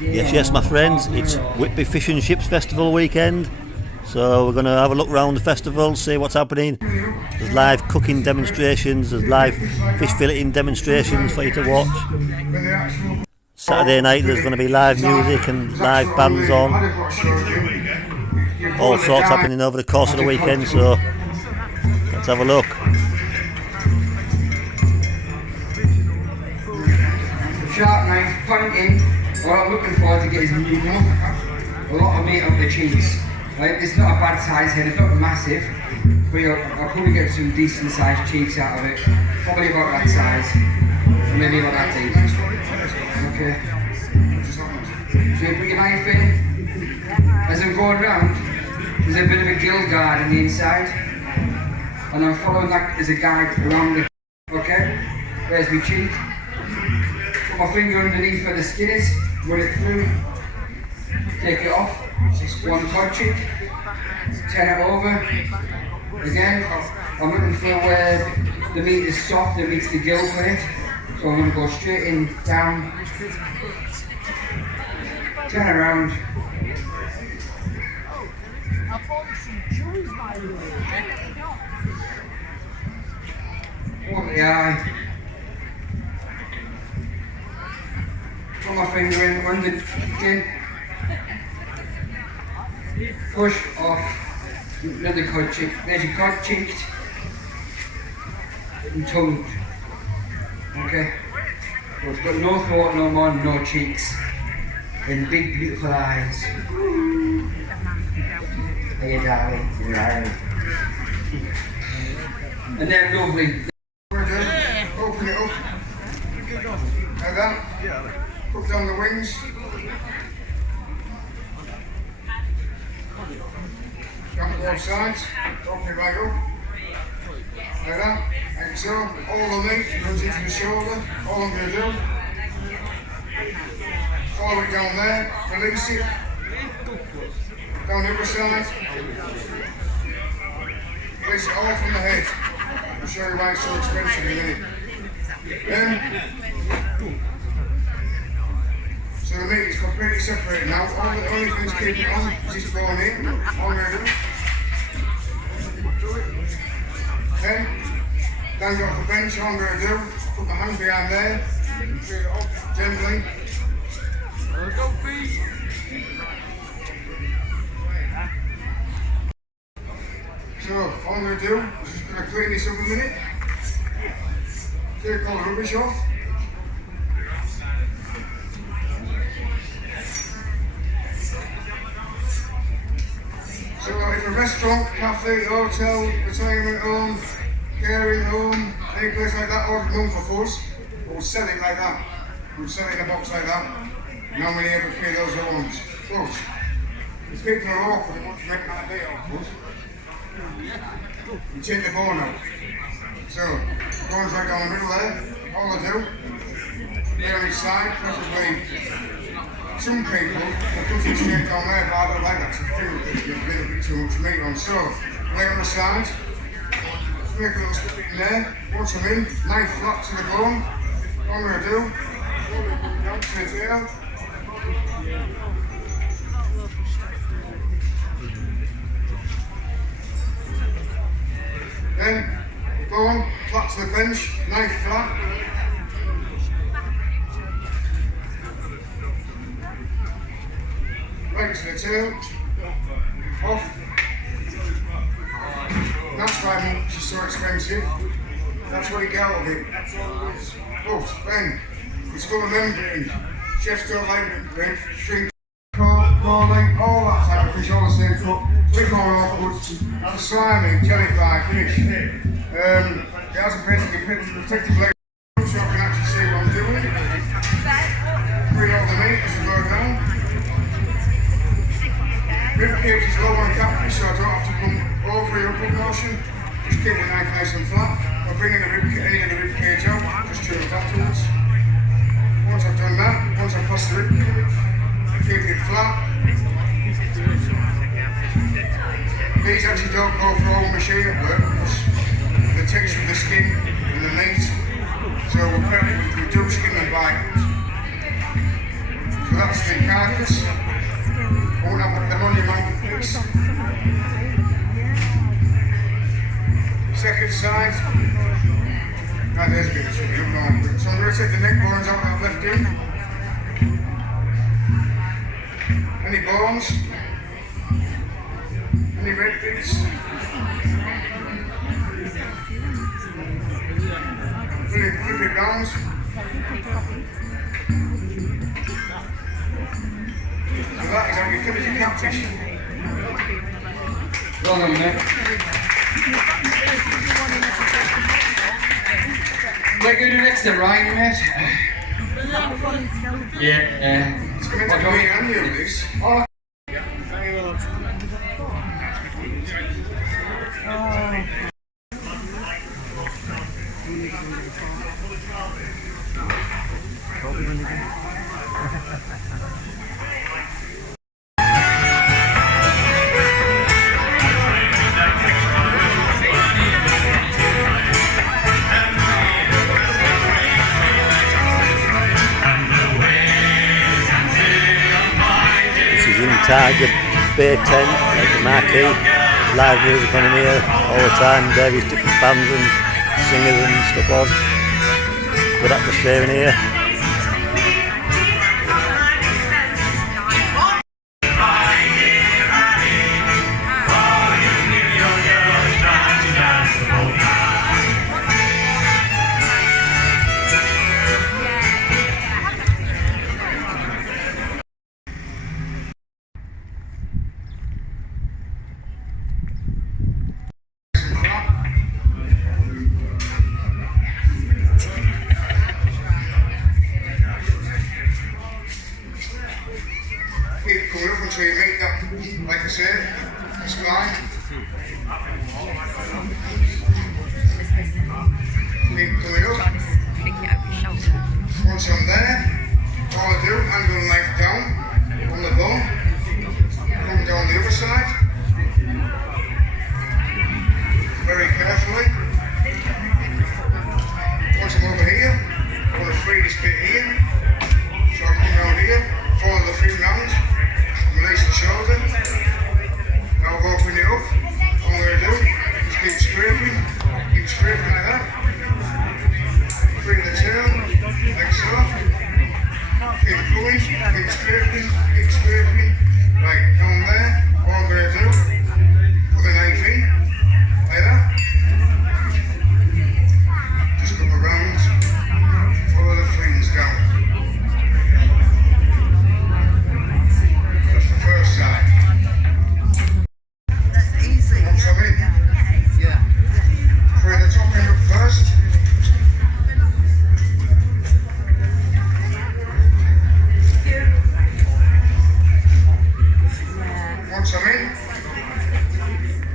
Yes, my friends, it's Whitby Fish and Chips Festival weekend. So we're going to have a look around the festival, see what's happening. There's live cooking demonstrations, there's live fish filleting demonstrations for you to watch. Saturday night there's going to be live music and live bands on. All sorts happening over the course of the weekend, so let's have a look. Sharp knife, pointing. What I'm looking for to get is a lot of meat on the cheeks. Right? It's not a bad size head, it's not massive, but I'll probably get some decent sized cheeks out of it. Probably about that size, maybe about that deep. Okay. So you put your knife in. As I'm going round, there's a bit of a gill guard on the inside, and I'm following that as a guide around the. Okay. There's my cheek. Put my finger underneath where the skin is. Run it through, take it off, one cod cheek, turn it over, again, I'm looking for where the meat is soft and meets the gill plate, so I'm going to go straight in, down, turn around, over the eye, put my finger in under the chin, push off, another cod cheek. There's your cod cheeked and tongued. Okay? So it's got no throat, no more, no cheeks. And big beautiful eyes. Hey darling, you're right. And they're lovely. Open it up. Like that. Put down the wings. Jump both sides. Open it right up. Like that. Like so. All the meat goes into the shoulder. All I'm going to do. Follow it down there. Release it. Down the other side. Release it all from the head. I'll show you why it's so expensive in a minute. Then. So the meat is completely separated now. All the only thing that's keeping it on is this bone in. All I'm going to do. Then, down off the bench, all I'm going to do, put my hand behind there, clear it up gently. So, all I'm going to do is just going to clean this up a minute. Take all the rubbish off. So if a restaurant, cafe, hotel, retirement home, caring home, any place like that ordered known for us, we'll sell it like that. We'll sell it in a box like that. Now many ever pay those loans. But if people are awkward, they want to make that day awkward. You take the bone out. So, bone's right down the middle there. All I do, lay on each side, preferably. Some people will put it straight down there, but I don't like that because I feel that there's a little bit too much meat on. So, lay on the side, make a little slip in there. Once I'm in, knife flat to the bone. All I'm going to do, down to the tail. Then, bone flat to the bench, knife flat. Right to the tail, off. That's why much is so expensive. That's what you get out of it. But then, it's full of membrane. Chefs don't like membrane. Shrimp, crawling, all that type of fish, all the same cut. Quick or awkward, slimy, jellyfly fish. It has a basically protective layer so I can actually see what I'm doing. Bring all the meat as we go down. Rib cage is low on catfish, so I don't have to come over your upper portion. Just keep the knife nice and flat. I'll bring in any of the rib cage out, just trim it afterwards. Once I've done that, once I've passed the rib cage, keep it flat. These actually don't go for all machine at work because the texture of the skin and the meat. So we're do skin and bite. So that's the carcass. Won't have them on your mouth, please. Second side. Now there's a bit of chicken. So I'm going to take the neck bones out that I've left in. Any bones? Any red bits? Flip it round. So that is how you finish your catfish. Well done, mate. What are you going to do next then, Ryan, mate? Yeah. It's meant to go in on you, this. Oh, Target Bay tent at the Marquee, live music on in here all the time, various different bands and singers and stuff on. Good atmosphere in here. Keep coming up until you make that, like I said, spline. Keep coming up. Once I'm there, all I do, angle the knife down on the bone, come down the other side, very carefully. Once I'm over here, I want to free this bit here, so I come down here, follow the fin round. Release the shoulder. Now I've opened it up. All I'm going to do is keep scraping like that. Bring the tail, like so. Keep pulling, keep scraping. Right, down there. All I'm going to do, put the knife in, like that. Just come around, follow the fins down. First side. That's easy. Want some in? Yeah. Bring the top end up first. Once I'm in,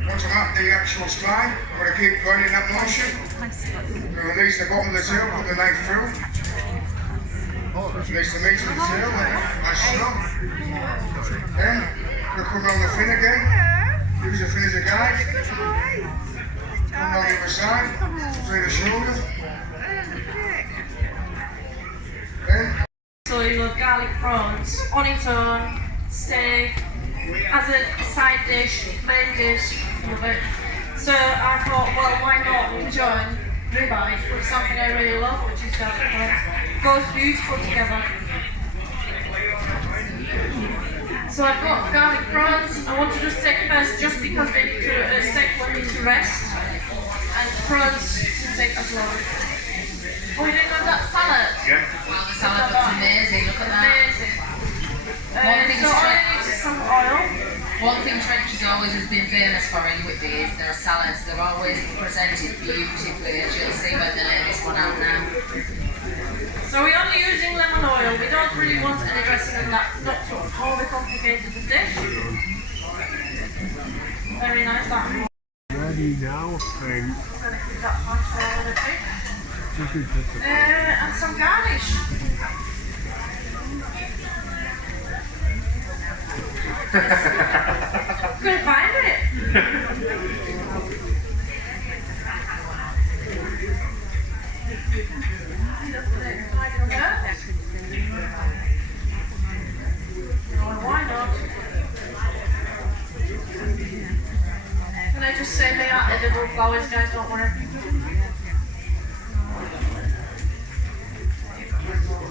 once I'm at the actual spline, I'm going to keep going in that motion. Release the bottom of the tail, put the knife through. Release the meat of the tail, nice strong. Then, we'll come round the fin again. Use the fin as a guide. Come round the other side, through the shoulder. Then, So you love garlic prawns on its own, steak, as a side dish, main dish, love it. So I thought, well, why not join ribeye with something I really love, which is garlic prawns. Goes beautiful together. So I've got garlic prawns. I want to just take first, just because they need to steak will need to rest, and prawns to take as well. Oh, you didn't have that salad? yeah. Wow, the salad looks amazing. Look at that. Amazing. So all I need is some oil. One thing Trench always has been famous for in Whitby is their salads. They're always presented beautifully, as you'll see when they lay this one out now. So we're only using lemon oil. We don't really want any dressing in that, not to overcomplicate the dish. Very nice that. Ready now, thanks. Gonna keep that much there in a bit. And some garnish. Couldn't find it. just say they are edible flowers, guys, don't worry.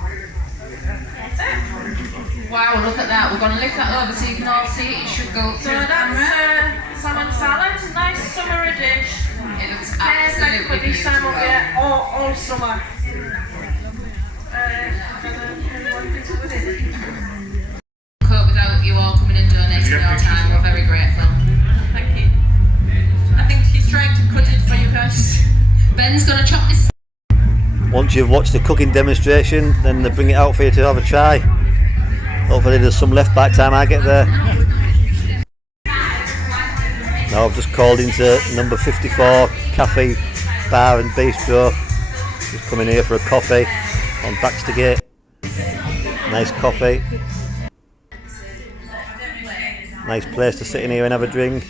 That's it. Wow, look at that. We're going to lift that over so you can all see it. It should go So through the camera. that's salmon salad, nice summery dish. It looks Perfect for absolutely this time of beautiful. year, all summer. Cook without you all coming and donating your time. We're very grateful. Thank you. I think she's trying to cut it for you guys. Ben's going to chop this. Once you've watched the cooking demonstration, then they bring it out for you to have a try. Hopefully there's some left by the time I get there. Now I've just called into number 54 Cafe, Bar and Bistro. Just coming here for a coffee on Baxter Gate. Nice coffee. Nice place to sit in here and have a drink.